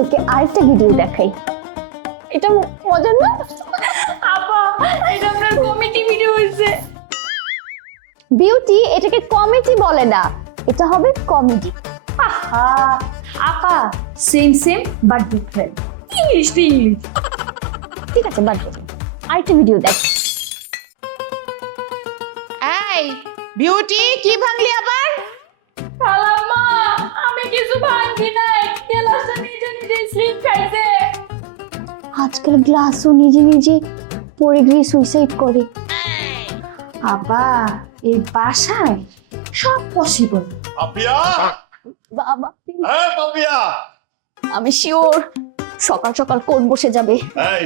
তোকে আরেকটা ভিডিও দেখাই। এটা মজার না? আপা এটা আপনার কমিটি ভিডিও হইছে। বিউটি, এটাকে কমেডি বলে না, এটা হবে কমেডি। আহা আপা same same but different. English তো ইংলিশ। ঠিক আছে, বাদ দে, আরেকটা ভিডিও দেখ। এই বিউটি, কি ভাঙলি আবার? খালাম্মা আমি কিছু ভাঙি নাই, ক্লাসে নিজে নিজে স্লিপ খাইছে। আজকাল গ্লাসও নিজে নিজে পড়ে গিয়ে সুইসাইড করে। আপা এই বাসায় সব পসিবল। পাপিয়া, বাবা, হ্যাঁ পাপিয়া, আমি শিওর সকাল সকাল কোর্ট বসে যাবে। এই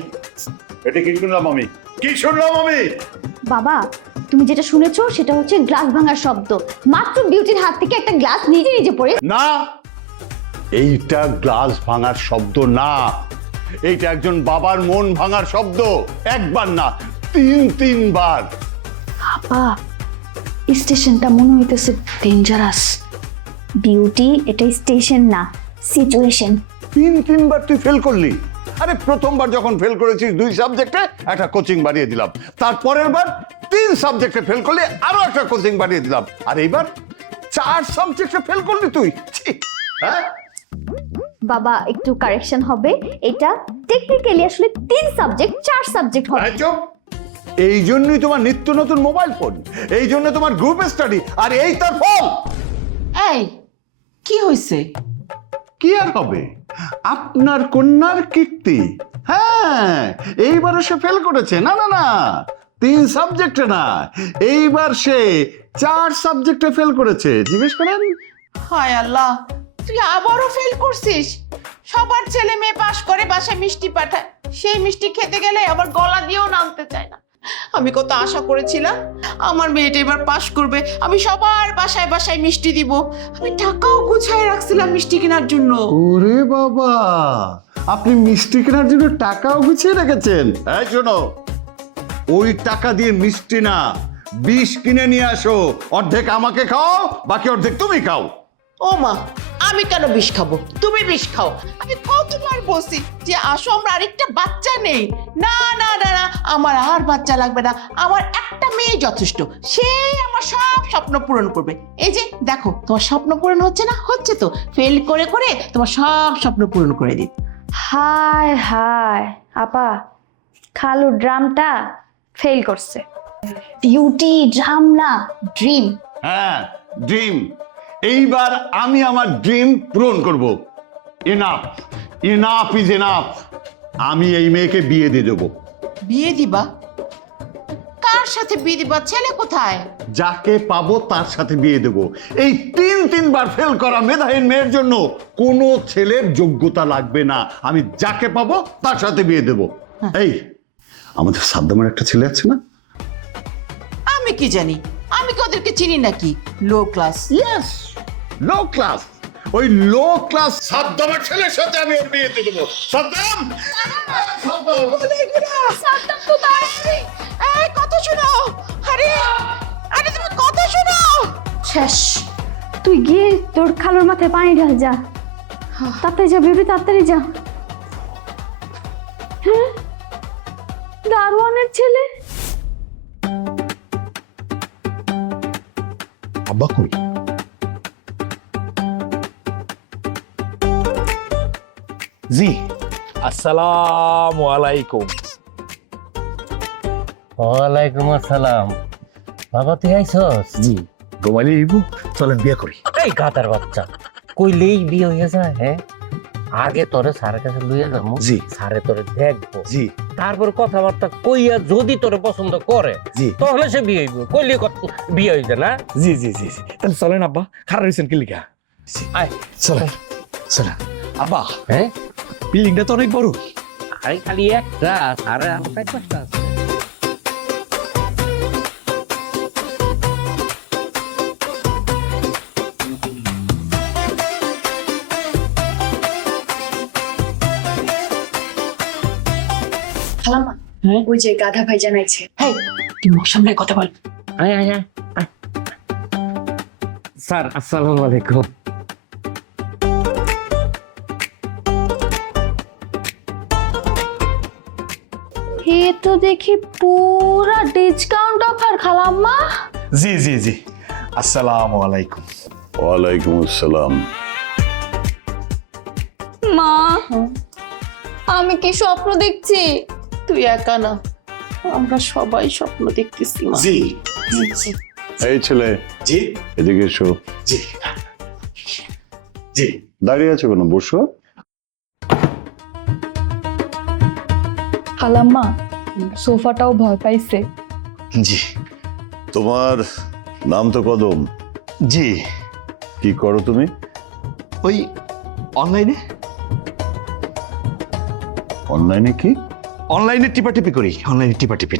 এটা কি শুনলাম আমি? কি শুনলাম আমি? বাবা, তুমি যেটা শুনেছো সেটা হচ্ছে গ্লাস ভাঙার শব্দ। মাত্র বিউটির হাত থেকে একটা গ্লাস নিজে নিজে পড়ে। না, এইটা গ্লাস ভাঙার শব্দ না, এইটা একজন বাবার মন ভাঙার শব্দ। একবার না, তিনবার। বাবা, স্টেশনটা মনে হইতেছে ডেঞ্জারাস। বিউটি, এটা স্টেশন না, সিচুয়েশন। তিনবার তুই ফেল করলি। আরে প্রথমবার যখন ফেল করেছিস 2 সাবজেক্টে, একটা কোচিং বাড়িয়ে দিলাম। তারপরের বার 3 সাবজেক্টে ফেল করলে আরো একটা কোচিং বাড়িয়ে দিলাম। আর এইবার 4 সাবজেক্টে ফেল করলি তুই। ছি, হ্যাঁ? বাবা, একটু কারেকশন হবে, এটা টেকনিক্যালি আসলে 3 সাবজেক্ট 4 সাবজেক্ট হবে। এই চুপ। এই জন্যই তোমার নিত্য নতুন মোবাইল ফোন, এই জন্য তোমার গ্রুপ স্টাডি, আর এই তার ফল। এই কি হইছে? কি আর হবে? আপনার কন্যার কীর্তি। হ্যাঁ, এইবারও সে ফেল করেছে। না না না, 3 সাবজেক্টে না, এইবার সে 4 সাবজেক্টে ফেল করেছে। জিজ্ঞেস করেন। হায় আল্লাহ, তুই আবারও ফেল করছিস। সবার ছেলে মেয়ে পাশ করে বাসায় মিষ্টি পাঠায়, সেই মিষ্টি খেতে গেলে আবার গলা দিয়েও নামতে চায় না। আমি কত আশা করেছিলাম আমার মেয়েটা এবার পাশ করবে, আমি সবার বাসায় বাসায় মিষ্টি দিব, আমি টাকাও গুছায় রাখছিলাম মিষ্টি কেনার জন্য। ওরে বাবা, আপনি মিষ্টি কেনার জন্য টাকাও গুছিয়ে রেখেছেন? এই শোনো, ওই টাকা দিয়ে মিষ্টি না, বিষ কিনে নিয়ে আসো। অর্ধেক আমাকে খাও, বাকি অর্ধেক তুমি খাও। ও মা, আমি কেন বিষ খাবো? তুমি বিষ খাও। আমি কতবার বলছি যে আসো, আমরা আরেকটা বাচ্চা নেই। না না না না, আমার আর বাচ্চা লাগবে না, আমার একটা মেয়ে যথেষ্ট, সে আমার সব স্বপ্ন পূরণ করবে। এই যে দেখো, তোমার স্বপ্ন পূরণ হচ্ছে না? হচ্ছে তো, ফেল করে করে তোমার সব স্বপ্ন পূরণ করে দিই। হায় হায় আপা, খালু ড্রামটা ফেল করছে। বিউটি ড্রাম না, ড্রিম। হ্যাঁ, ড্রিম। এইবার আমি আমার ড্রিম পূরণ করব। Enough, enough is enough. আমি এই মেয়েকে বিয়ে দিয়ে দেবো। বিয়ে দিবা? কার সাথে বিয়ে দিবা? ছেলে কোথায়? যাকে পাবো তার সাথে বিয়ে দেব। এই 3বার ফেল করা মেধাহীন মেয়ের জন্য কোনো ছেলের যোগ্যতা লাগবে না। আমি যাকে পাবো তার সাথে বিয়ে দেব। এই আমাদের সাদ্দামের একটা ছেলে আছে না? আমি কি জানি? আমি কি ওদেরকে চিনি নাকি? Low class. Yes, low class. ওই লো ক্লাস সাদ্দামের ছেলের সাথে আমি ওর বিয়ে দিয়ে দেবো। সাদ্দাম, সাদ্দাম কোথায়? এই কথা শোনো। আরে আরে, তুমি কথা শোনো। শেষ। তুই গিয়ে তোর খালুর মাথায় পানি ঢাল, যা তাড়াতাড়ি যা বিউটি, তাড়াতাড়ি যা। হ্যাঁ, দারোয়ানের ছেলে। আব্বা কই? জি, আসসালামু আলাইকুম। ওয়ালাইকুম আসসালাম। বাবা তুই আইছস? জি, ঘুমাইলে ইবু, চলেন বিয়ে করি। এই গাতার বাচ্চা, কইলেই বিয়ে হয়ে যায়? হ্যাঁ, আগে তোরে স্যারের কাছে লইয়া যাবো। জি। স্যারে তোরে দেখবো, জি তারপর কথাবার্তা কইয়া যদি তোরে পছন্দ করে জি তাহলে সে বিয়ে হইব। কইলে বিয়ে হয়ে যায় না? জি জি জি জি। তাহলে চলেন আব্বা, খারাপ হয়েছেন কি লিখা? আয় চলেন চলেন। আব্বা, হ্যাঁ, বিল্ডিংটা তো অনেক বড়। আরে খালি একটা, স্যারে আমার 4-5টা আছে। খালাম্মা, ওই যে গাধা ভাই জানাইছে। হেই, তুই মুখ সামনে কথা বল। আয় আয় আয় আয়। স্যার আসসালামু আলাইকুম। এ তো দেখি পুরা ডিসকাউন্ট অফার খালাম্মা। জি জি জি, আসসালামু আলাইকুম। ওয়ালাইকুম আসসালাম। মা আমি কি স্বপ্ন দেখছি? তুই একা না, আমরা সবাই স্বপ্ন দেখতেছি মা। জি এই ছেলে, জি এদিকে এসো। জি জি। দাঁড়িয়ে আছো কেন? বসো। খালাম্মা সোফাটাও ভয় পাইছে। জি তোমার নাম তো কদম। জি। কি করো তুমি? ওই অনলাইনে অনলাইনে কি? অনলাইনে টিপাটিপি করি, অনলাইনে টিপাটিপি।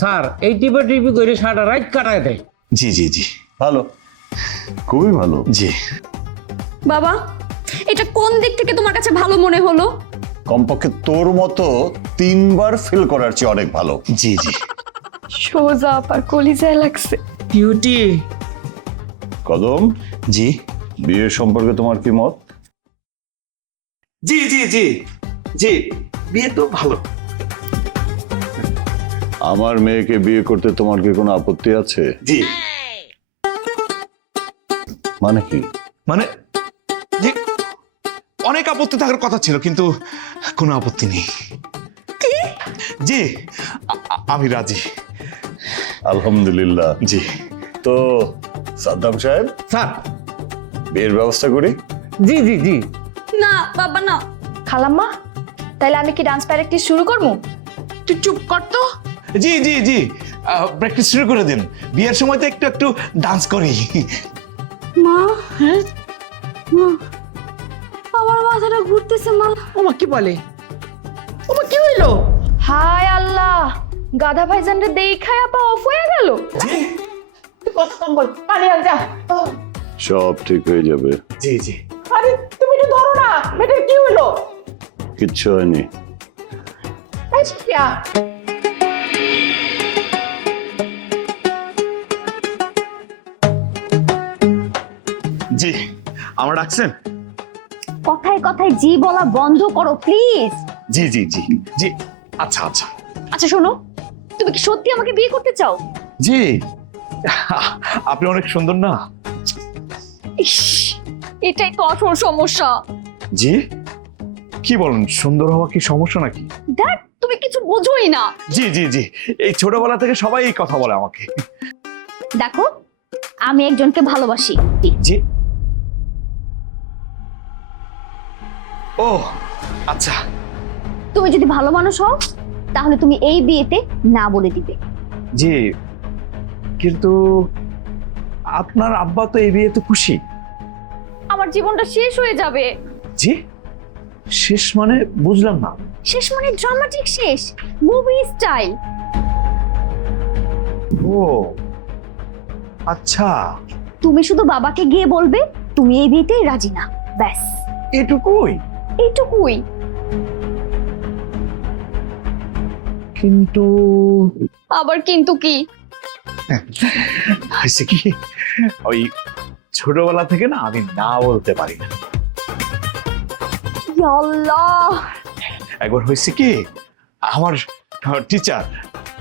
স্যার এই টিপা টিপি করে সারা রাত কাটায় দেয়। জি জি জি ভালো, খুবই ভালো। জি। বাবা এটা কোন দিক থেকে তোমার কাছে ভালো মনে হলো? কমপক্ষে তোর মতো 3বার ফেল করার চেয়ে অনেক ভালো। জি জি। সোজা আপার কলিজায় লাগছে। কিউটি। কদম, জি বিয়ে সম্পর্কে তোমার কি মত? জি জি জি জি, বিয়ে তো ভালো। আমার মেয়েকে বিয়ে করতে তোমার কি কোনো আপত্তি আছে? জি। মানে কি? মানে যে অনেক আপত্তি থাকার কথা ছিল, কিন্তু কোনো আপত্তি নেই। জি, আমি রাজি। আলহামদুলিল্লাহ। জি। তো সাদ্দাম সাহেব, স্যার। বিয়ের ব্যবস্থা করি। জি জি জি। না বাবা না। খালাম্মা তাহলে আমি কি ডান্স প্র্যাকটিস শুরু করবো? তুই চুপ কর তো। জি জি জি, প্র্যাকটিস শুরু করে দিন। বিয়ের সময় তো একটু একটু ডান্স করি। মা হ্যাঁ মা আমার মাথাটা ঘুরতেছে মা। ওমা কি বলে? ওমা কি হইলো? হায় আল্লাহ, গাধা ভাইজানরে দেখায় আপা অফ হয়ে গেল। তুই কথা কম বল, পানি আন যা। সব ঠিক হয়ে যাবে। জি জি। আরে তুমি একটু ধরো না, মেয়েটার কি হইলো? কিচ্ছু হয়নি। আচ্ছা জি, আমার ডাকছেন? কথায় কথায় জি বলা বন্ধ করো প্লিজ। জি জি জি জি। আচ্ছা আচ্ছা। আচ্ছা শোনো, তুমি কি সত্যি আমাকে বিয়ে করতে চাও? জি, আপনি অনেক সুন্দর না? ইস, এটাই তো আসল সমস্যা। জি, কি বলেন? সুন্দর হওয়া কি সমস্যা নাকি? দেখ তুমি কিছু বোঝোই না। জি জি জি, এই ছোটবেলা থেকে সবাই এই কথা বলে আমাকে। দেখো আমি একজনকে ভালোবাসি। জি। ও আচ্ছা। তুমি যদি ভালো মানুষ হও তাহলে তুমি এই বিয়েতে না বলে দিবে। জি, কিন্তু আপনার আব্বা তো এই বিয়েতে খুশি। আমার জীবনটা শেষ হয়ে যাবে। জি, শেষ মানে বুঝলাম না। শেষ মানে ড্রামাটিক শেষ, মুভি স্টাইল। ও আচ্ছা, তুমি শুধু বাবাকে গিয়ে বলবে তুমি এই বিয়েতে রাজি না, ব্যাস এটুকুই? এইটুকুই। কিন্তু আবার কিন্তু কি? হয়েছে কি, ওই ছোটবেলা থেকে না আমি না বলতে পারি না। ইয়া আল্লাহ, একবার হয়েছে কি, আমার টিচার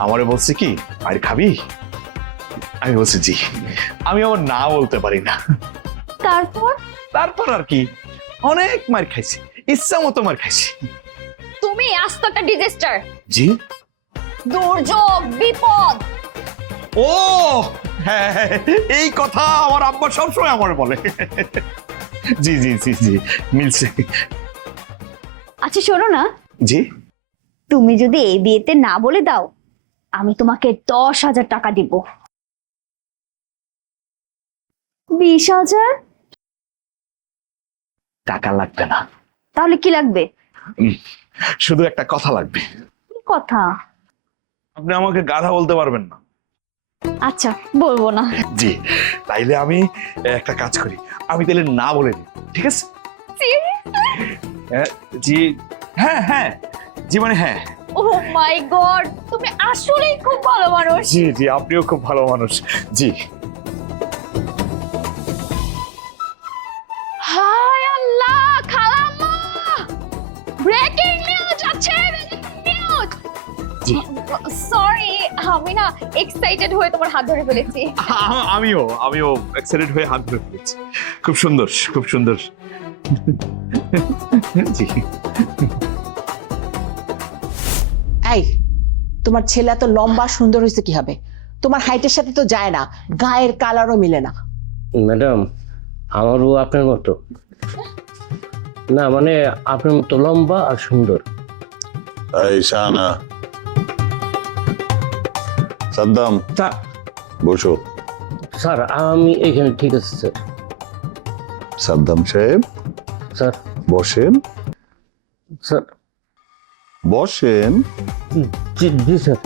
আমারে বলছে কি আর খাবি, আমি বলছি জি। আমি আবার না বলতে পারি না। তারপর? তারপর আর কি, অনেক মার খাইছি, ইচ্ছা মতো মার খাইছি। তুমি আস্ত একটা ডিজাস্টার, জি। দুর্যোগ, বিপদ। ও হ্যাঁ, এই কথা আমার আব্বা সবসময় আমার বলে। জি জি জি জি, মিলছে। আচ্ছা শোনো না, জি। তুমি যদি এই বিয়েতে না বলে দাও আমি তোমাকে 10,000 টাকা দিব। 20,000? টাকা লাগবে না, তাহলে কি লাগবে? শুধু একটা কথা লাগবে। কি কথা? আপনি আমাকে গাধা বলতে পারবেন না? আচ্ছা বলবো না। জি, তাইলে আমি একটা কাজ করি, আমি তাহলে না বলে দিই, ঠিক আছে? জি হ্যাঁ হ্যাঁ, জি মানে হ্যাঁ। ও মাই গড, তুমি আসলেই খুব ভালো মানুষ। জি জি, আপনিও খুব ভালো মানুষ। জি। হায় আল্লাহ, খালাম্মা ব্রেকিং নিউজ আছে, নিউজ। জি সরি আমি না এক্সাইটেড হয়ে তোমার হাত ধরে ফেলেছি। আমিও এক্সাইটেড হয়ে হাত ধরে ফেলেছি। খুব সুন্দর, খুব সুন্দর। জি। এই তোমার ছেলে এত লম্বা সুন্দর হয়েছে কি হবে? তোমার হাইটের সাথে তো যায় না, গায়ের কালারও মিলে না। ম্যাডাম আমারও আপনার মতো না, মানে আপনার মতো লম্বা আর সুন্দর। এই শাহানা, সাদ্দাম বসো। স্যার আমি এখানে ঠিক আছে স্যার। সাদ্দাম সাহেব স্যার বসেন, স্যার বসেন। জি জি স্যার।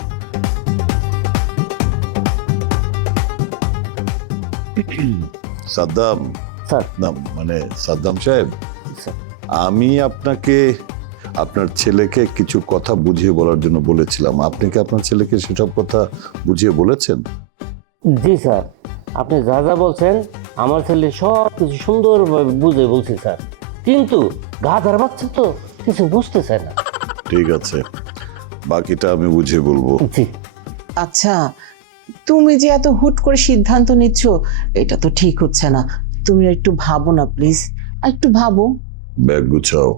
সাদ্দাম স্যার না, মানে সাদ্দাম সাহেব, স্যার। আমি আপনাকে আপনার ছেলেকে কিছু কথা বুঝিয়ে বলার জন্য বলেছিলাম। আপনি কি আপনার ছেলেকে সেসব কথা বুঝিয়ে বলেছেন? জি স্যার, আপনি যা যা বলছেন আমার ছেলে সব কিছু সুন্দরভাবে বুঝে বলছি স্যার, কিন্তু গাধার বাচ্চা তো কিছু বুঝতে চায় না। ঠিক আছে, বাকিটা আমি বুঝিয়ে বলবো। জি। আচ্ছা, তুমি যে এত হুট করে সিদ্ধান্ত নিচ্ছ, এটা তো ঠিক হচ্ছে না। তুমি একটু ভাবো না প্লিজ, একটু ভাবো। ব্যাগ গুছাও।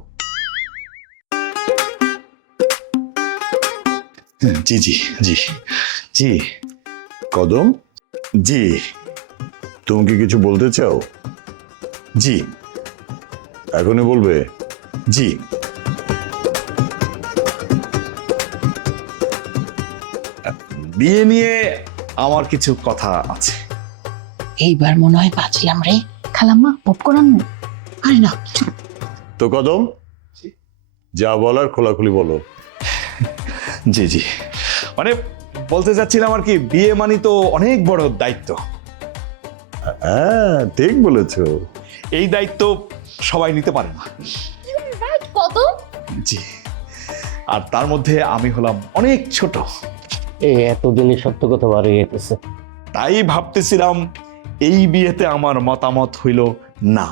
জি জি জি জি কদম, জি তুমি কি কিছু বলতে চাও? জি এখনই বলবে? জি। বিয়ে নিয়ে আমার কিছু কথা আছে। এইবার মনে হয় বাঁচলাম রে। খালাম্মা পপকর্ন আনবো? আরে না, চুপ। তো কদম, যা বলার খোলাখুলি বলো। জি জি, মানে বলতে চাচ্ছিলাম আর কি, বিয়ে মানে তো অনেক বড় দায়িত্ব। হ্যাঁ, ঠিক বলেছো। এই দায়িত্ব সবাই নিতে পারে না। কত? জি, আর তার মধ্যে আমি হলাম অনেক ছোট। এই এতদিনই সত্য কথা বার হয়ে যেতেছে। তাই ভাবতেছিলাম এই বিয়েতে আমার মতামত হইল না।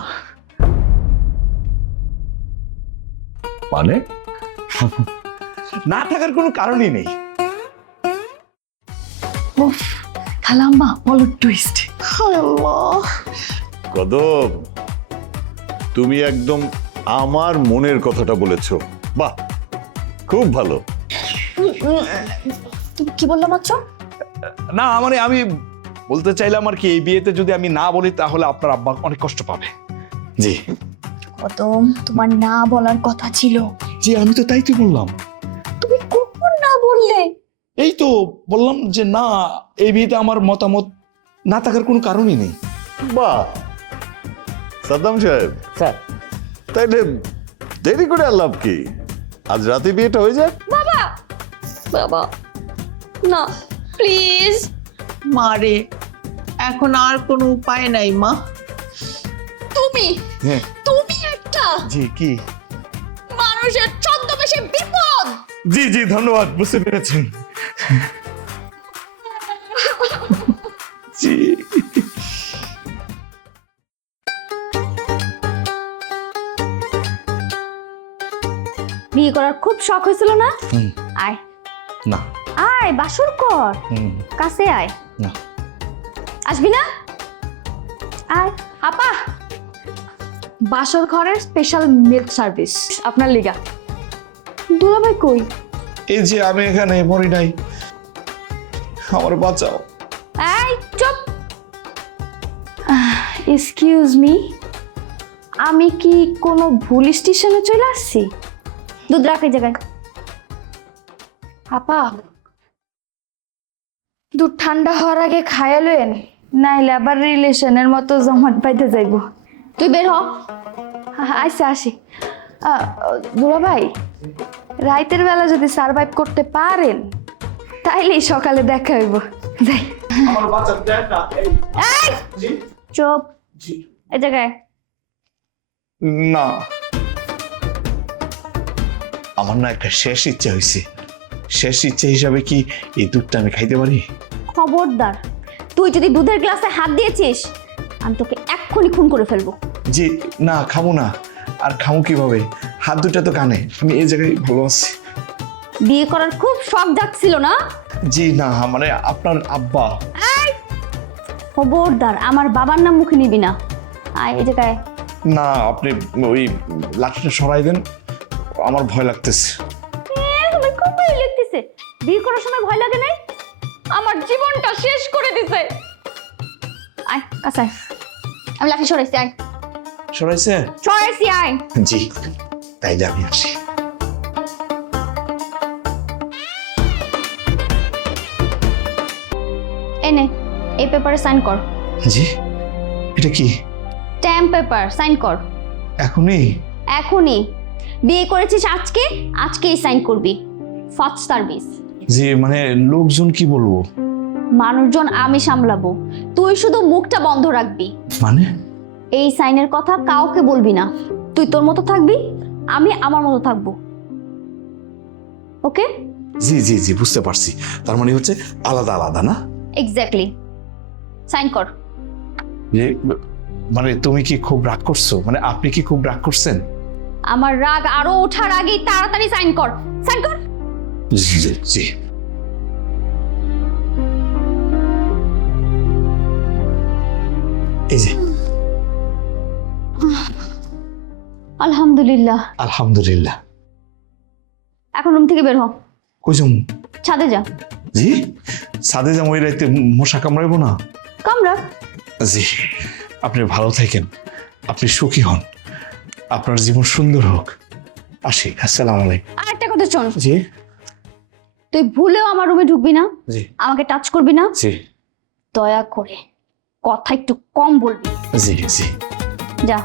মানে না থাকার কোনো কারণই নেই। উফ খালাম্মা বলো টুইস্ট। কদম, তুমি একদম আমার মনের কথাটা বলেছো। বাহ, খুব ভালো। তুমি কি বললো মাত্র? না মানে আমি বলতে চাইলাম আর কি, এই বিয়েতে যদি আমি না বলি তাহলে আপনার আব্বা অনেক কষ্ট পাবে। জি কদম, তোমার না বলার কথা ছিল। জি, আমি তো তাই তো বললাম। তুমি কখন না বললে? এই তো বললাম যে না, এই বিয়েতে আমার মতামত না থাকার কোনো কারণই নেই। বাহ, সাদ্দাম সাহেব, স্যার তাইলে দেরি করে আর লাভ কি? আজ রাতে বিয়েটা হয়ে যাক। বাবা না প্লিজ। মারে, এখন আর কোনো উপায় নাই মা। তুমি হ্যাঁ তুমি একটা জি, কি? মানুষের ছদ্মবেশে বিপদ। জি জি, ধন্যবাদ, বুঝতে পেরেছেন। জি। বিয়ে করার খুব শখ হয়েছিল না? আয় না। আয় বাসর কর, কাছে আয়। না। আসবি না? আয় আপা, বাসর ঘরের স্পেশাল মিল্ক সার্ভিস আপনার লিগা। দুলাভাই কই? এই যে আমি এখানে, মরি নাই, আমার বাঁচাও। এই চুপ। এক্সকিউজ মি, আমি কি কোনো ভুল স্টেশনে চলে আসছি? দুধ রাখ এই জায়গায়। আপা, দুধ ঠান্ডা হওয়ার আগে খায়ালেন, নাইলে আবার রিলেশনের মতো জমাট পাইতে যাইব। তুই বের হ। আচ্ছা আসি। দুলা ভাই, রাইতের বেলা যদি সারভাইভ করতে পারেন তাইলেই সকালে দেখা হইব। যাই। আমার বাঁচাও, দেন না। এই চুপ এই জায়গায়। না, আমার না একটা শেষ ইচ্ছা হয়েছে। শেষ ইচ্ছা হিসাবে কি এই দুধটা আমি খাইতে পারি? খবরদার, তুই যদি দুধের গ্লাসে হাত দিয়েছিস আমি তোকে এক্ষুনি খুন করে ফেলবো। জি না, খাবো না। আর খাবো কিভাবে? হাত দুটা তো কানে, আমি এই জায়গায় ভালো আছি। বিয়ে করার খুব শখ জাগছিল না? জি না, মানে আপনার আব্বা। খবরদার আমার বাবার নাম মুখে নিবি না। আয় এই জায়গায়। না, আপনি ওই লাঠিটা সরাই দেন, আমার ভয় লাগতেছে। তুমি খুব ভয় লাগতেছে। বিয়ে করার সময় ভয় লাগে নাই? আমার জীবনটা শেষ করে দিছে। আয় কাছে। আমি লাঠি সরাইছি, আয় সরাইছে? সরাইছি, আয়। জি, তাইলে আমি আসি। এনে এই পেপারে সাইন কর। জি, এটা কি? স্ট্যাম্প পেপার, সাইন কর এখনই? এখনই। বিয়ে করেছিস আজকে, আজকেই সাইন করবি। First service. জি, মানে লোকজন কি বলবো? মানুষজন আমি সামলাবো, তুই শুধু মুখটা বন্ধ রাখবি। মানে? এই সাইনের কথা কাউকে বলবি না। তুই তোর মতো থাকবি, আমি আমার মতো থাকবো। ওকে? জি জি জি, বুঝতে পারছি। তার মানে হচ্ছে আলাদা আলাদা, না? এক্স্যাক্টলি। সাইন কর। যে মানে তুমি কি খুব রাগ করছো? মানে আপনি কি খুব রাগ করছেন? আমার রাগ আরো ওঠার আগেই তাড়াতাড়ি সাইন কর। সাইন কর। জি জি জি। এই যে। আলহামদুলিল্লাহ। আলহামদুলিল্লাহ। এখন রুম থেকে বের হ, কই যাম? ছাদে যা। জি, সাদে যাম, ওই রাইতে মশা কামড়াইবো না? কামড়া। জি, আপনি ভালো থাকেন, আপনি সুখী হন, আপনার জীবন সুন্দর হোক। আসি, আসসালামু আলাইকুম। আর একটা কথা শোন, জি তুই ভুলেও আমার রুমে ঢুকবি না, জি আমাকে টাচ করবি না। জি দয়া করে কথা একটু কম বলবি। জি জি। যা।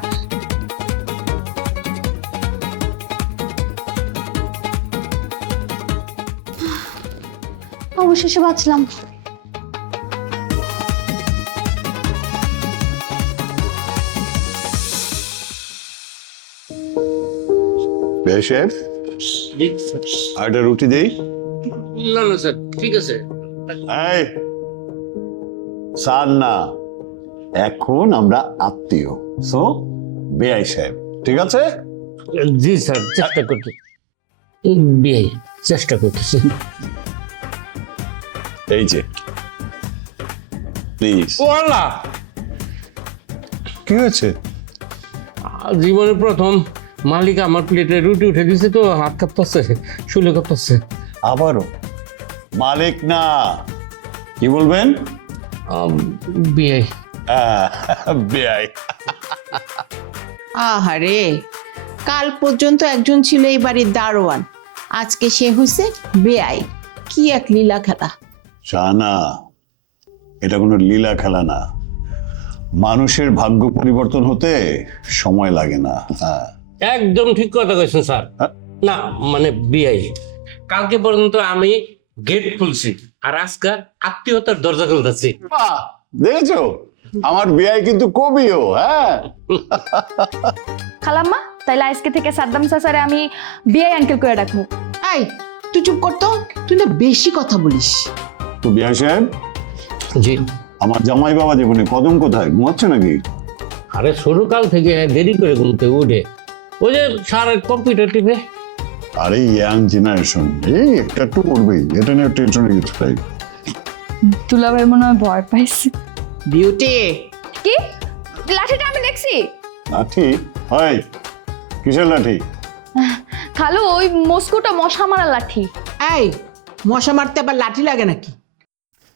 অবশেষে বাঁচলাম। সাহেব, আর একটা রুটি দেই? না না স্যার, ঠিক আছে। এই স্যার না, এখন আমরা আত্মীয়। সো বেআই সাহেব, ঠিক আছে? জি স্যার, চেষ্টা করছি। বিয়ে চেষ্টা করতেছি। এই যে প্লিজ। ও আল্লাহ, কি হয়েছে? জীবনের প্রথম মালিক আমার প্লেটে রুটি উঠে দিয়েছে তো হাত কাঁপতেছে, শুলে কাঁপতেছে। আবারও মালিক না, কি বলবেন? বিয়ে। বেআই। আহারে, কাল পর্যন্ত একজন ছিল এই বাড়ির দারোয়ান, আজকে সে হয়েছে বেআই। কি এক লীলা খেলা। শাহানা, এটা কোনো লীলা খেলা না। মানুষের ভাগ্য পরিবর্তন হতে সময় লাগে না। হ্যাঁ, একদম ঠিক কথা কইছেন স্যার। হ্যাঁ? না মানে বিয়ে, কালকে পর্যন্ত আমি গেট খুলছি আর আজকে আত্মীয়তার দরজা খুলতেছি। বাহ, দেখেছো আমার বেআই কিন্তু কবিও। হ্যাঁ, খালাম্মা, তাইলে আজকে থেকে সাদ্দাম চাচারে আমি বিয়ে আঙ্কেল করে ডাকবো। এই তুই চুপ করতো, তুই না বেশি কথা বলিস। তো বেআই সাহেব, জি। আমার জামাই বাবা জীবনে কদম কোথায়, ঘুমাচ্ছে নাকি? আরে সরুকাল থেকে দেরি করে ঘুমতে উঠে ওই যে স্যারের কম্পিউটার টিপে। আরে ইয়াং জেনারেশন, এই একটা একটু করবেই, এটা নিয়ে টেনশনে কিছু তাই। দুলাভাই মনে হয় ভয় পাইছে। বিউটি, কি লাঠিটা আমি দেখছি? লাঠি হয়? কিসের লাঠি? খালু, ওই মস্কুটা মশা মারা লাঠি। এই মশা মারতে আবার লাঠি লাগে নাকি?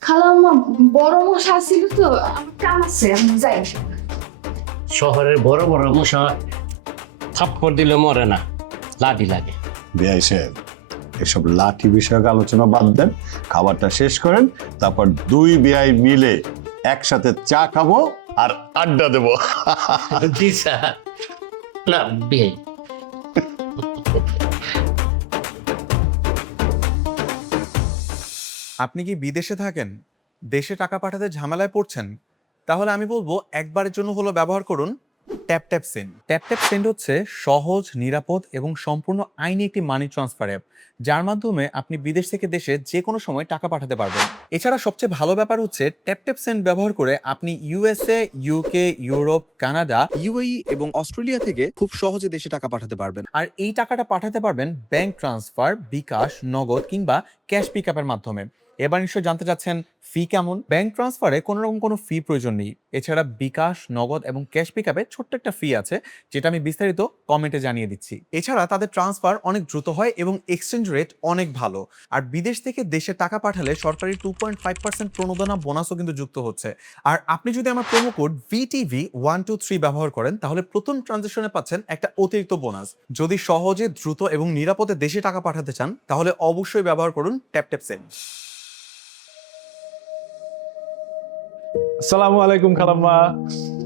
খালাম্মা, বড় মশা ছিল তো, আমার কাম আছে, আমি যাই। শহরের বড় বড় মশা থাপ্পড় দিলে মরে না, লাঠি লাগে। বেআই সাহেব, এসব লাঠি বিষয়ক আলোচনা বাদ দেন, খাবারটা শেষ করেন, তারপর দুই বেআই মিলে একসাথে চা খাবো আর আড্ডা দেবো। জি স্যার। না বিয়ে। আপনি কি বিদেশে থাকেন, দেশে টাকা পাঠাতে ঝামেলায় পড়ছেন? তাহলে আমি বলবো একবারের জন্য হলো ব্যবহার করুন ট্যাপ সেন্ড হচ্ছে সহজ, নিরাপদ এবং সম্পূর্ণ আইনি একটি মানি ট্রান্সফার অ্যাপ, যার মাধ্যমে আপনি বিদেশ থেকে দেশে যে কোনো সময় টাকা পাঠাতে পারবেন। এছাড়া সবচেয়ে ভালো ব্যাপার হচ্ছে ট্যাপ সেন্ড ব্যবহার করে আপনি USA, UK, Europe, Canada, UAE এবং অস্ট্রেলিয়া থেকে খুব সহজে দেশে টাকা পাঠাতে পারবেন। আর এই টাকাটা পাঠাতে পারবেন ব্যাংক ট্রান্সফার, বিকাশ, নগদ কিংবা ক্যাশ পিকআপের মাধ্যমে। এবার নিশ্চয় জানতে চাচ্ছেন ফি কেমন? ব্যাংক ট্রান্সফারে কোনো রকম কোনো ফি প্রয়োজন নেই। এছাড়া বিকাশ, নগদ এবং ক্যাশ পিকআপে ছোট্ট একটা ফি আছে, যেটা আমি বিস্তারিত কমেন্টে জানিয়ে দিচ্ছি। এছাড়া তাদের ট্রান্সফার অনেক দ্রুত হয় এবং এক্সচেঞ্জ রেট অনেক ভালো। আর বিদেশ থেকে দেশে টাকা পাঠালে সরকারি 2.5% প্রণোদনা বোনাসও কিন্তু যুক্ত হচ্ছে। আর আপনি যদি আমার প্রোমো কোড VTV123 ব্যবহার করেন, তাহলে প্রথম ট্রানজাকশনে পাচ্ছেন একটা অতিরিক্ত বোনাস। যদি সহজে, দ্রুত এবং নিরাপদে দেশে টাকা পাঠাতে চান, তাহলে অবশ্যই ব্যবহার করুন ট্যাপ সেন্ড। আসসালামু আলাইকুম খালাম্মা।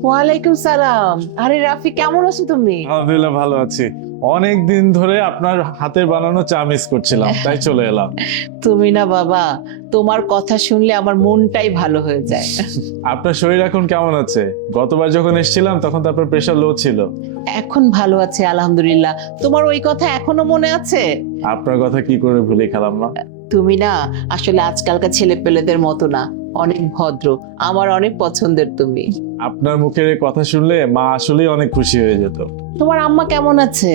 ওয়ালাইকুম সালাম। আরে রাফি, কেমন আছো তুমি? আলহামদুলিল্লাহ ভালো আছি। অনেক দিন ধরে আপনার হাতের বানানো চা মিস করছিলাম, তাই চলে এলাম। তুমি না বাবা, তোমার কথা শুনলে আমার মনটাই ভালো হয়ে যায়। আপনার শরীর এখন কেমন আছে? গতবার যখন এসেছিলাম তখন তো আপনার প্রেশার লো ছিল। এখন ভালো আছে আলহামদুলিল্লাহ। তোমার ওই কথা এখনো মনে আছে? আপনার কথা কি করে ভুলি খালাম্মা। তুমি না আসলে আজকালকার ছেলে পেলেদের মতো না, অনেক ভদ্র, আমার অনেক পছন্দের তুমি। আপনার মুখের এই কথা শুনলে মা আসলেই অনেক খুশি হয়ে যেত। তোমার আম্মা কেমন আছে?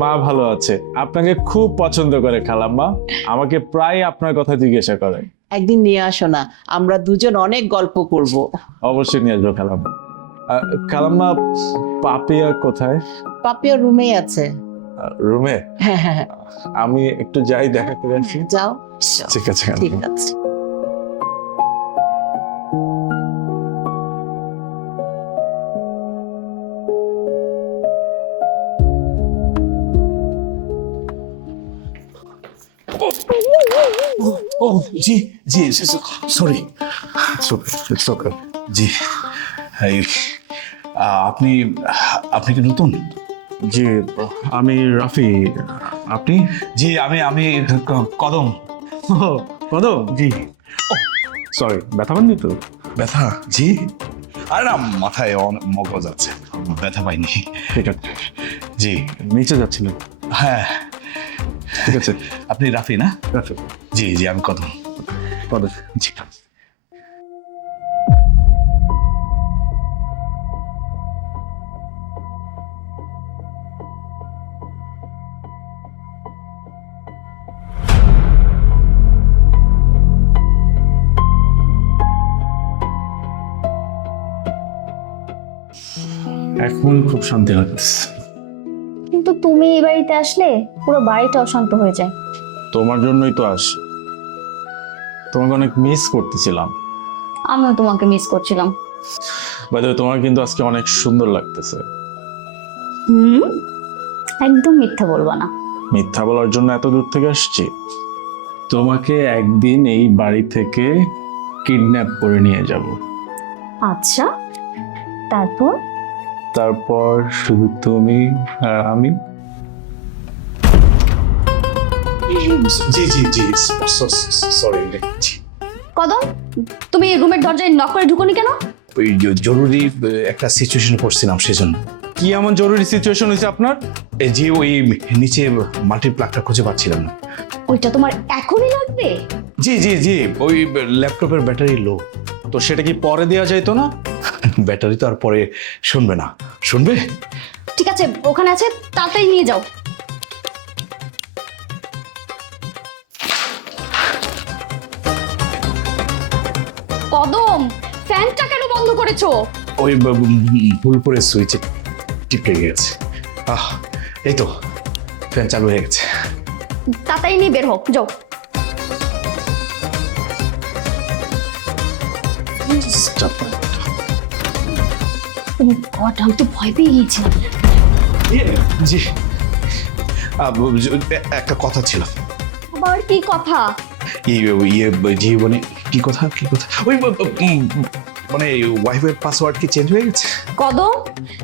মা ভালো আছে, আপনাকে খুব পছন্দ করে খালাম্মা। আমাকে প্রায় আপনার কথা জিজ্ঞাসা করে। একদিন নিয়ে আসো না, আমরা দুজন অনেক গল্প করব। অবশ্যই নিয়ে আসবো খালাম্মা। খালাম্মা, পাপিয়া কোথায়? পাপিয়া রুমেই আছে। রুমে? হ্যাঁ হ্যাঁ, আমি একটু যাই, দেখা করে আসি। যাও। ঠিক আছে। ঠিক আছে। ও জি জি, সরি। It's okay. জি, এই, আপনি আপনি কি নতুন? জি, আমি রাফি। আপনি? জি, আমি কদম। কদম? জি। সরি, ব্যথা পাননি তো? ব্যথা? জি, আরে না, মাথায় অনেক মগজ আছে, ব্যথা পাইনি। ঠিক আছে। জি, নিচে যাচ্ছিলেন? হ্যাঁ। ঠিক আছে। আপনি রাফি না? রাফি। জি জি, আমি কদম। কদম। জি। এখন খুব শান্তি লাগছে। কিন্তু তুমি এই বাড়িতে আসলে পুরো বাড়িটা অশান্ত হয়ে যায়। তোমার জন্যই তো আসি। তোমাকে অনেক মিস করতেছিলাম। আমিও তোমাকে মিস করছিলাম। বাই দ্য ওয়ে, তোমার কিন্তু আজকে অনেক সুন্দর লাগতেছে। একদম মিথ্যা বলবা না। মিথ্যা বলার জন্য এত দূর থেকে আসছি? তোমাকে একদিন এই বাড়ি থেকে কিডন্যাপ করে নিয়ে যাব। আচ্ছা, তারপর? তারপর শুধু তুমি আর আমি। জি জি জি, সরি। জি, কদম, তুমি রুমের দরজায় নক করে ঢুকোনি কেন? ওই জরুরি একটা সিচুয়েশনে পড়ছিলাম, সেজন্য। কি এমন জরুরি সিচুয়েশন হয়েছে আপনার? এই যে ওই নিচে মাল্টির প্লাগটা খুঁজে পাচ্ছিলাম না। ওইটা তোমার এখনই লাগবে? জি জি জি, ওই ল্যাপটপের ব্যাটারি লো। তো সেটা কি পরে দেওয়া যাইতো না? ব্যাটারি তো আর পরে শুনবে না। শুনবে? ঠিক আছে, ওখানে আছে, তাড়াতাড়ি নিয়ে যাও। কদম, ফ্যানটা কেন বন্ধ করেছো? ওই ভুল করে সুইচে টিপে গেছে। এই তো ফ্যান চালু হয়ে গেছে। তাড়াতাড়ি নিয়ে বের হোক, যাও। আমি তো ভয় পেয়ে গিয়েছিলাম। জি, একটা কথা ছিল। আবার কি কথা? জীবনে কি কথা ওই মানে ওয়াইফের পাসওয়ার্ড কি চেঞ্জ হয়ে গেছে? কদম,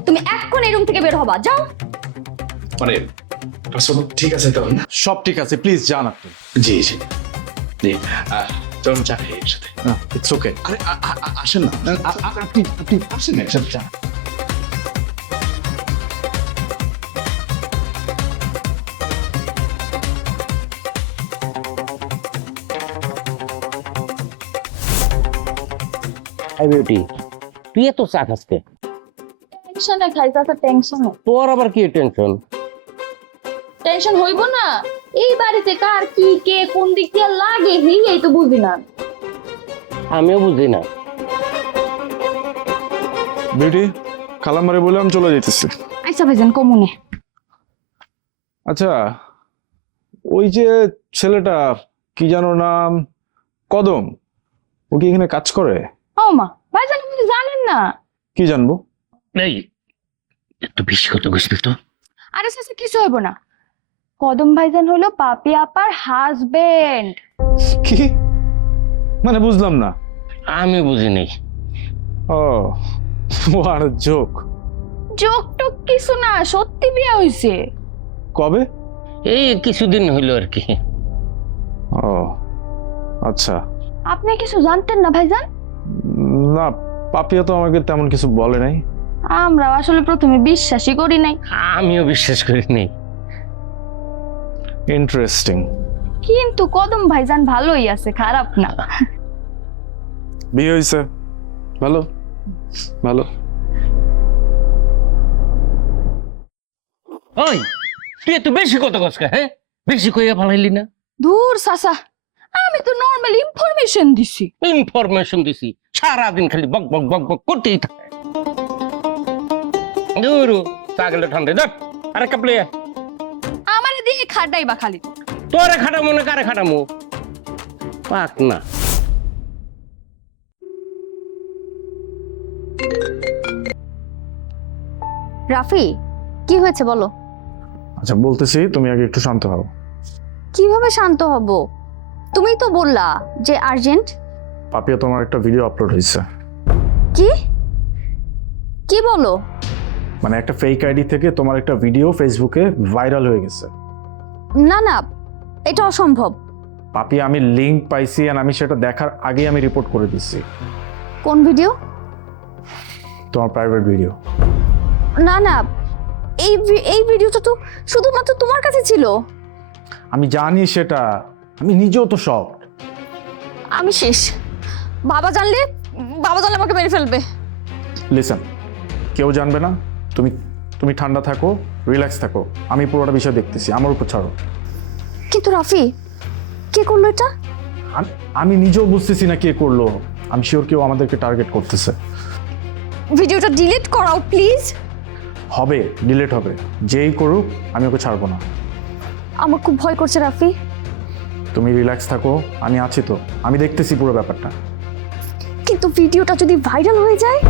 তুমি এখন এই রুম থেকে বের হবা, যাও। মানে সব ঠিক আছে তো? সব ঠিক আছে, প্লিজ যান আপনি। জি জি জি, চলুন চা খাই একসাথে। It's okay. আরে আসেন না, আপনি আসেন একসাথে চা। এই বিউটি, তুই এত চা খাসকে? টেনশনে খাই চাচা, টেনশনে। তোর আবার কি টেনশন? টেনশন হইব না? এই বাড়িতে কার কি কে কোন দিক দিয়ে লাগে এই তো বুঝি না। আমিও বুঝি না। বিউটি, খালাম্মারে বললাম চলে যেতেছে। আচ্ছা ভাইজান, কমুনে। আচ্ছা, ওই যে ছেলেটা কি জানো নাম, কদম, ও কি এখানে কাজ করে? ও মা, ভাইজান আপনি জানেন না? কি জানবো? এই একটু বেশি কথা বুঝলি তো? আরে চাচা, কিছু হইব না। কদম ভাইজান হলো পাপি আপার হাজবেন্ড। কি মানে বুঝলাম না। আমি বুঝি নাই। ও আর জোক। জোক টোক কিছু না, সত্যি বিয়ে হইছে। কবে? এই কিছুদিন হইলো আর কি। ও আচ্ছা। আপনি কিছু জানতেন না ভাইজান? না, পাপিয়া তো আমাকে তেমন কিছু বলে নাই। আমরা আসলে প্রথমে বিশ্বাসই করি নাই। আমিও বিশ্বাস করি নাই। ইন্টারেস্টিং। কিন্তু কদম ভাইজান ভালোই আছে, খারাপ না। বিয়ে হয়েছে, ভালো ভালো। ওই তুই এত বেশি কথা কসকা? হ্যাঁ, বেশি কইয়া ফালাইলি না? দূর চাচা, আমি তো নর্মাল ইনফরমেশন দিছি। ইনফরমেশন দিছি, সারাদিন খালি বক বক বক বক করতেই থাকে। দূর পাগলে ঠান্ডা ধর, আরে কাপলে। আমারে দিয়ে খাটাইবা খালি। তোরে খাটামো না কারে খাটামো? পাক না। রাফি, কি হয়েছে বলো? আচ্ছা বলতেছি, তুমি আগে একটু শান্ত হও। কিভাবে শান্ত হব? তুমিই তো বললা যে আর্জেন্ট। পাপিয়া, তোমার একটা ভিডিও আপলোড হয়েছে। কি কি বলো? মানে একটা ফেক আইডি থেকে তোমার একটা ভিডিও ফেসবুকে ভাইরাল হয়ে গেছে। না না, এটা অসম্ভব। পাপিয়া, আমি লিংক পাইছি আর আমি সেটা দেখার আগেই আমি রিপোর্ট করে দিচ্ছি। কোন ভিডিও? তোমার প্রাইভেট ভিডিও। না না, এই ভিডিওটা তো শুধুমাত্র তোমার কাছে ছিল। আমি জানি সেটা, আমি নিজেও তো শক। আমি শেষ। বাবা জানলে আমাকে মেরে ফেলবে। লিসেন, কেউ জানবে না। তুমি তুমি ঠান্ডা থাকো, রিল্যাক্স থাকো, আমি পুরোটা বিষয় দেখতেছি, আমার উপর ছাড়ো। কিন্তু রাফি, কে করলো এটা? আমি নিজেও বুঝতেছি না কে করলো। আমি শিওর কেউ আমাদেরকে টার্গেট করতেছে। ভিডিওটা ডিলিট করাও প্লিজ। হবে, ডিলিট হবে, যেই করুক আমি ওকে ছাড়বো না। আমার খুব ভয় করছে রাফি। তুমি রিল্যাক্স থাকো, আমি আছি তো, আমি দেখতেছি পুরো ব্যাপারটা। কিন্তু ভিডিওটা যদি ভাইরাল হয়ে যায়?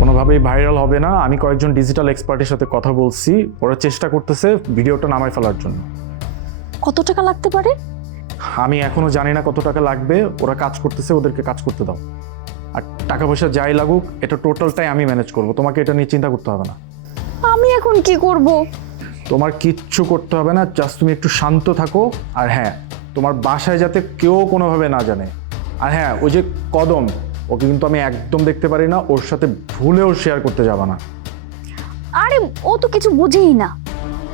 কোনোভাবেই ভাইরাল হবে না। আমি কয়েকজন ডিজিটাল এক্সপার্টের সাথে কথা বলছি, ওরা চেষ্টা করতেছে ভিডিওটা নামায় ফেলার জন্য। কত টাকা লাগতে পারে? আমি এখনো জানি না কত টাকা লাগবে, ওরা কাজ করতেছে, ওদেরকে কাজ করতে দাও। আর টাকা পয়সা যাই লাগুক, এটা টোটালটাই আমি ম্যানেজ করবো, তোমাকে এটা নিয়ে চিন্তা করতে হবে না। আমি এখন কি করব? তোমার কিচ্ছু করতে হবে না, জাস্ট তুমি একটু শান্ত থাকো। আর হ্যাঁ, তোমার বাসায় যাতে কেউ কোনোভাবে না জানে। আর হ্যাঁ, ওই যে কদম, ওকে কিন্তু আমি একদম দেখতে পারি না, ওর সাথে ভুলেও শেয়ার করতে যাবা না। আরে ও তো কিছু বুঝেই না।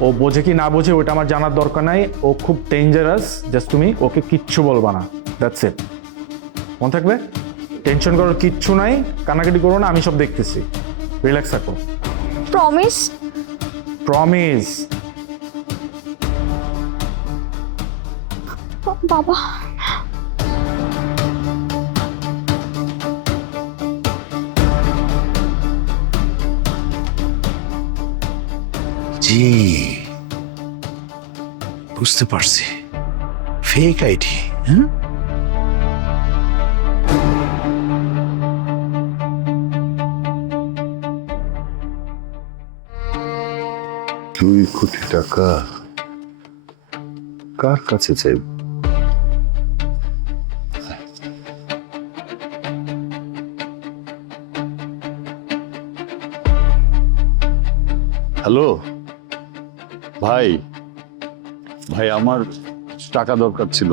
ও বোঝে কি না বোঝে ওটা আমার জানার দরকার নাই। ও খুব ডেঞ্জারাস, জাস্ট তুমি ওকে কিচ্ছু বলবা না, দ্যাটস ইট। মনে থাকবে, টেনশন করার কিচ্ছু নাই, কানাকাটি করো না, আমি সব দেখতেছি। রিল্যাক্স থাকো। প্রমিস? প্রমিস। বাবা, জি বুঝতে পারছি, ফেক আইডি। হ্যাঁ, $2 কোটি কার কাছে চাইব? হ্যালো ভাই, আমার টাকা দরকার ছিল।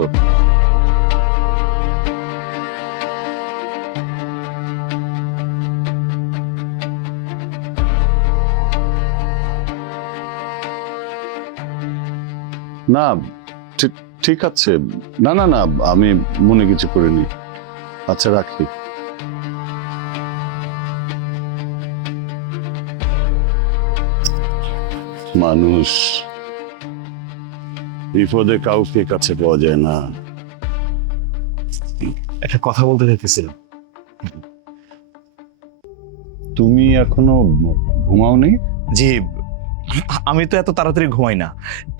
না ঠিক আছে, না না না, আমি মনে কিছু করিনি। আচ্ছা রাখি। মানুষ বিপদে কাউকে কাছে পাওয়া যায় না। একটা কথা বলতে চাইতেছিলাম। তুমি এখনো ঘুমাওনি? জি, আমি তো এত তাড়াতাড়ি ঘুমাই না,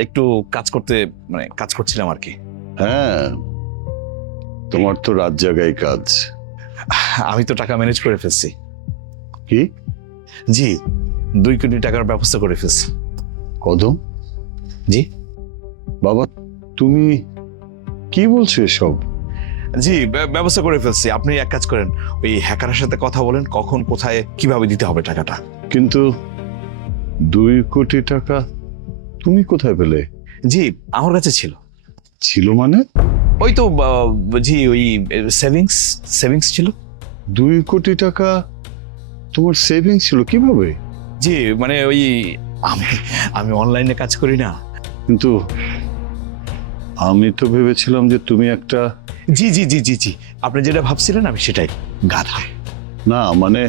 একটু কাজ করছিলাম আর কি। হ্যাঁ, তোমার তো রাত জাগাই কাজ। আমি তো টাকা ম্যানেজ করে ফেলছি। কি? জি, 2 কোটি টাকার ব্যবস্থা করে ফেলছি। কদম, জি বাবা তুমি কি বলছো এসব? জি, ব্যবস্থা করে ফেলছি। আপনি এক কাজ করেন, ওই হ্যাকারের সাথে কথা বলেন, কখন কোথায় কিভাবে দিতে হবে টাকাটা। কিন্তু 2 কোটি টাকা তুমি কোথায় পেলে? জি, আমার কাছে ছিল। ছিল মানে? ওই তো জি, ওই সেভিংস ছিল। 2 কোটি টাকা তোমার সেভিংস ছিল কিভাবে? জি, মানে ওই আমি অনলাইনে কাজ করি না। কিন্তু আমি তো ভেবেছিলাম যে তুমি একটা... জি জি জি জি জি, আপনি যেটা ভাবছিলেন আমি সেটাই, গাধা। না মানে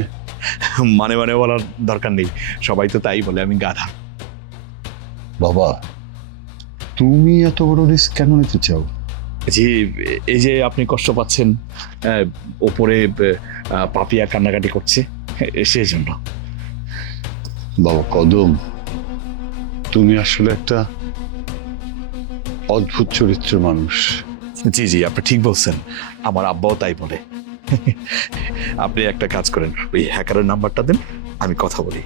মানে বলার দরকার নেই, সবাই তো তাই বলে আমি গাধা। বাবা তুমি এত বড় রিস্ক কেন নিতে চাও? জি, এই যে আপনি কষ্ট পাচ্ছেন, ওপরে পাপিয়া কান্নাকাটি করছে, সেই জন্য। বাবা কদম, তুমি আসলে একটা অদ্ভুত চরিত্রের মানুষ। জি জি, আপনি ঠিক বলছেন, আমার আব্বাও তাই বলে। আপনি একটা কাজ করেন, ওই হ্যাকারের নাম্বারটা দেন, আমি কথা বলি।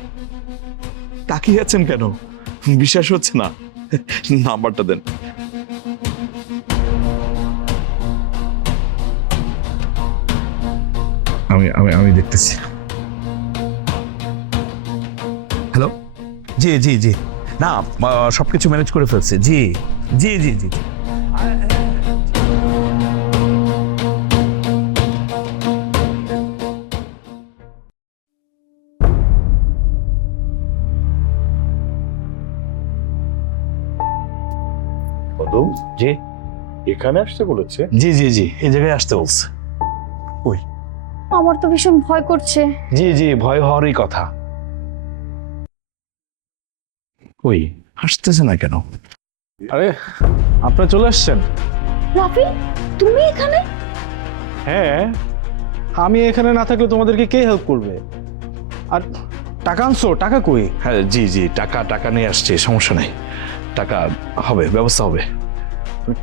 তাকিয়ে আছেন কেন? বিশ্বাস হচ্ছে না? নাম্বারটা দেন। আমি দেখতেছি। হ্যালো, জি জি জি, না সবকিছু ম্যানেজ করে ফেলছে। জি জি জি জি জি। কদম জি এখানে আসতে বলেছে? জি জি জি, এই জায়গায় আসতে বলছে। ওই আমার তো ভীষণ ভয় করছে। জি জি, ভয় হওয়ারই কথা। ওই হাসতেছে না কেন? আরে আপনারা চলে আসছেন? রাফি, তুমি এখানে? হ্যাঁ, আমি এখানে না থাকলে তোমাদেরকে কে হেল্প করবে? আর টাকা আনছো? টাকা কই? হ্যাঁ জি জি, টাকা নিয়ে আসছে, সমস্যা নেই, টাকা হবে, ব্যবস্থা হবে।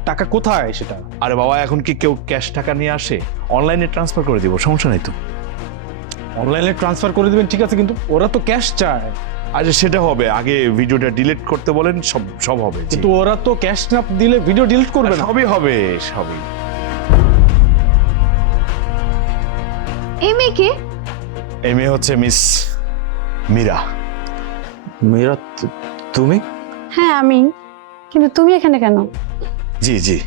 টাকা কোথায় সেটা? আরে বাবা, এখন কি কেউ ক্যাশ টাকা নিয়ে আসে? অনলাইনে ট্রান্সফার করে দিব, সমস্যা নেই তো। অনলাইনে ট্রান্সফার করে দিবেন ঠিক আছে, কিন্তু ওরা তো ক্যাশ চায়। আচ্ছা সেটা হবে, আগে ভিডিওটা ডিলিট করতে বলেন, সব হবে। জি। কিন্তু ওরা তো ক্যাশ না দিলে ভিডিও ডিলিট করবে না। সবই হবে, সবই। এই মেয়েকে? এই মেয়ে হচ্ছে মিস মীরা। মেয়েরা তুমি? হ্যাঁ আমি, কিন্তু তুমি এখানে কেন? জি জি,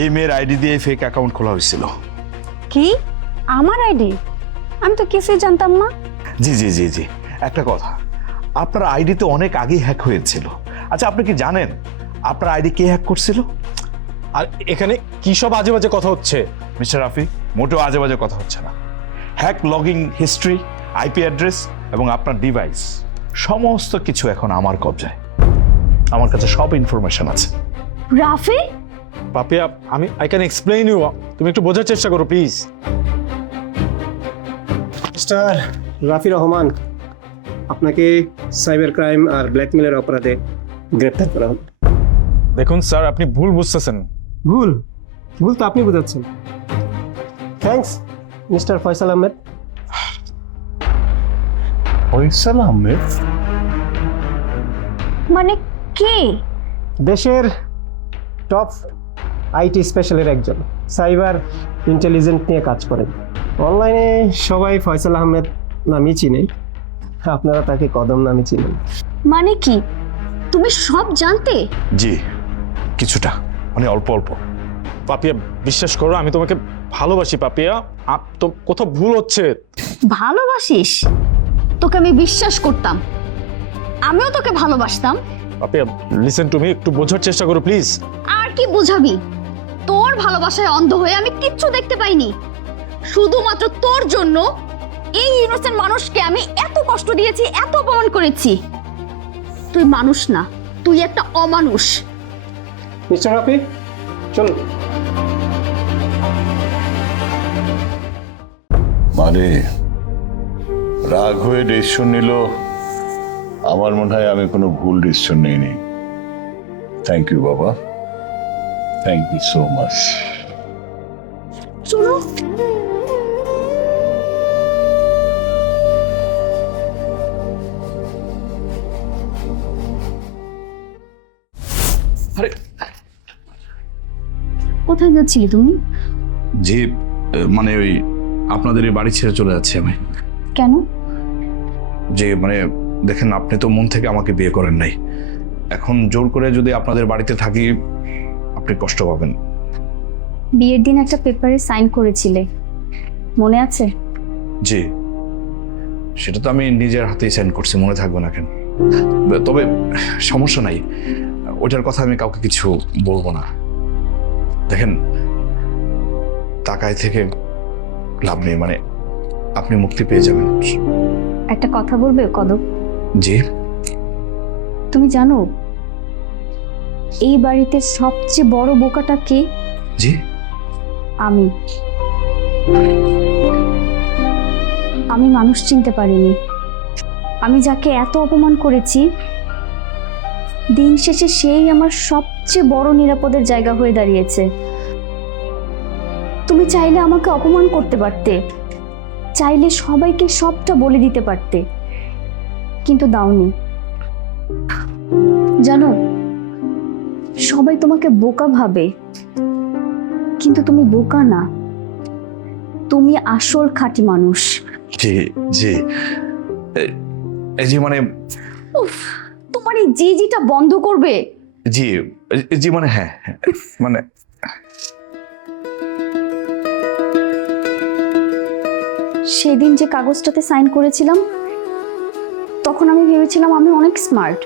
এই মেয়ের আইডি দিয়ে ফেক অ্যাকাউন্ট খোলা হয়েছিল। কি? আমার আইডি? আমি তো কিছুই জানতাম না। জি জি জি জি, একটা কথা, আপনার আইডি তো অনেক আগেই হ্যাক হয়েছিল। আচ্ছা আপনি কি জানেন আপনার আইডি কে হ্যাক করছিল? আর এখানে কি সব আজে বাজে কথা হচ্ছে? মিস্টার রাফি, মোটেও আজে বাজে কথা হচ্ছে না। Hack logging history, IP address এবং আপনার ডিভাইস, সমস্ত কিছু এখন আমার কবজায়। আমার কাছে সব ইনফরমেশন আছে। Rafi? Papiya, I can explain you, তুমি একটু বোঝার চেষ্টা করো প্লিজ। মিস্টার রাফি রহমান, আপনাকে সাইবার ক্রাইম আর ব্ল্যাকমেলের অপরাধে গ্রেপ্তার করা হলো। দেখুন স্যার, আপনি ভুল বুঝতেছেন। ভুল তো আপনি বোঝাচ্ছেন। Thanks mister Faisal Ahmed. ফয়সাল আহমেদ মানে কে? দেশের টপ আইটি স্পেশালের একজন, সাইবার ইন্টেলিজেন্ট নিয়ে কাজ করেন। অনলাইনে সবাই ফয়সাল আহমেদ নামই চিনে, আপনারা তাকে কদম নামে চিনেন। মানে কি? তুমি সব জানতে? জি, কিছুটা, মানে অল্প অল্প। পাপিয়া বিশ্বাস করো, আমি তোমাকে ভালোবাসি পাপিয়া, তো কোথাও ভুল হচ্ছে। ভালোবাসিস? তোকে আমি বিশ্বাস করতাম, আমিও তোকে ভালোবাসতাম। পাপিয়া লিসেন টু মি, একটু বোঝার চেষ্টা করো প্লিজ। আর কি বোঝাবি? তোর ভালোবাসায় অন্ধ হয়ে আমি কিচ্ছু দেখতে পাইনি। শুধুমাত্র তোর জন্য এই ইনোসেন্ট মানুষকে আমি এত কষ্ট দিয়েছি, এত অপমান করেছি। তুই মানুষ না, তুই একটা অমানুষ। মিস্টার রাফি, চলুন। মানে রাগ হয়ে ডিসিশন নিল, আমার মনে হয় আমি কোনো ভুল ডিসিশন নিইনি। থ্যাংক ইউ বাবা, থ্যাংক ইউ সো মাচ। চলো। আরে কোথায় যাচ্ছিলে তুমি? জি, মানে ওই আপনাদের এই বাড়ি ছেড়ে চলে যাচ্ছি আমি। কেন? যে মানে দেখেন, আপনি তো মন থেকে আমাকে বিয়ে করেন নাই, এখন জোর করে যদি আপনাদের বাড়িতে থাকি আপনি কষ্ট পাবেন। বিয়ের দিন একটা পেপারে সাইন করেছিলে, মনে আছে? জি, সেটা তো আমি নিজের হাতেই সাইন করছি, মনে থাকবে না কেন? তবে সমস্যা নাই, ওইটার কথা আমি কাউকে কিছু বলবো না। দেখেন, টাকায় থেকে লাভ নেই, মানে আপনি মুক্তি পেয়ে যাবেন। একটা কথা বলবে কদম? জি। তুমি জানো এই বাড়িতে সবচেয়ে বড় বোকাটা কে? জি। আমি। আমি মানুষ চিনতে পারিনি। আমি যাকে এত অপমান করেছি, দিন শেষে সেই আমার সবচেয়ে বড় নিরাপদের জায়গা হয়ে দাঁড়িয়েছে। তুমি চাইলে আমাকে অপমান করতে পারতে, চাইলে সবাইকে সবটা বলে দিতে পারতে, কিন্তু দাওনি। জানো, সবাই তোমাকে বোকা ভাবে, কিন্তু তুমি বোকা না, তুমি আসল খাঁটি মানুষ। জি জি, এই যে মানে উফ, তোমার এই জিটা বন্ধ করবে? জি জি, মানে হ্যাঁ, মানে সেদিন যে কাগজটাতে সাইন করেছিলাম, তখন আমি ভেবেছিলাম আমি অনেক স্মার্ট,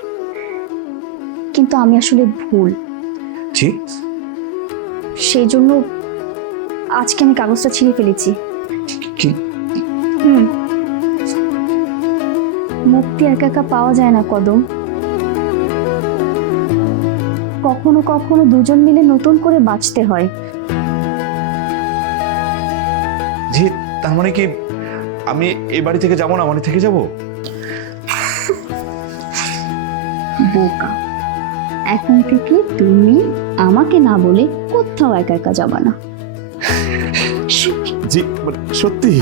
কিন্তু আমি আসলে ভুল। জি। সেই জন্য আজকে আমি কাগজটা ছিঁড়ে ফেলেছি। কি? মুক্তি একা একা পাওয়া যায় না কদম, কখনো কখনো দুজন মিলে নতুন করে বাঁচতে হয়। জি, তার মানে কি আমি এই বাড়ি থেকে যাবো না, মানে থেকে যাবো? বোকা, এখন থেকে তুমি আমাকে না বলে কোথাও একা একা যাবা না। জি, মানে সত্যি?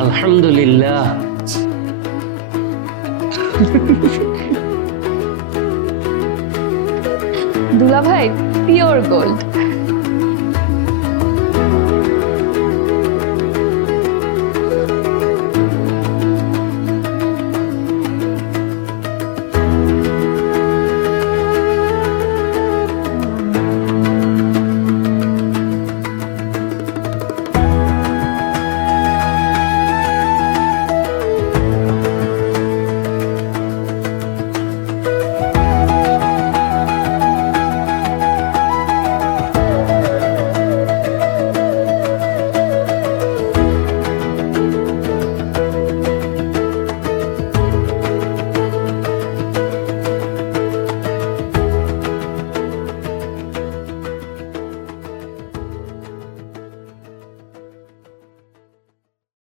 আলহামদুলিল্লাহ। দুলা ভাই পিওর গোল্ড।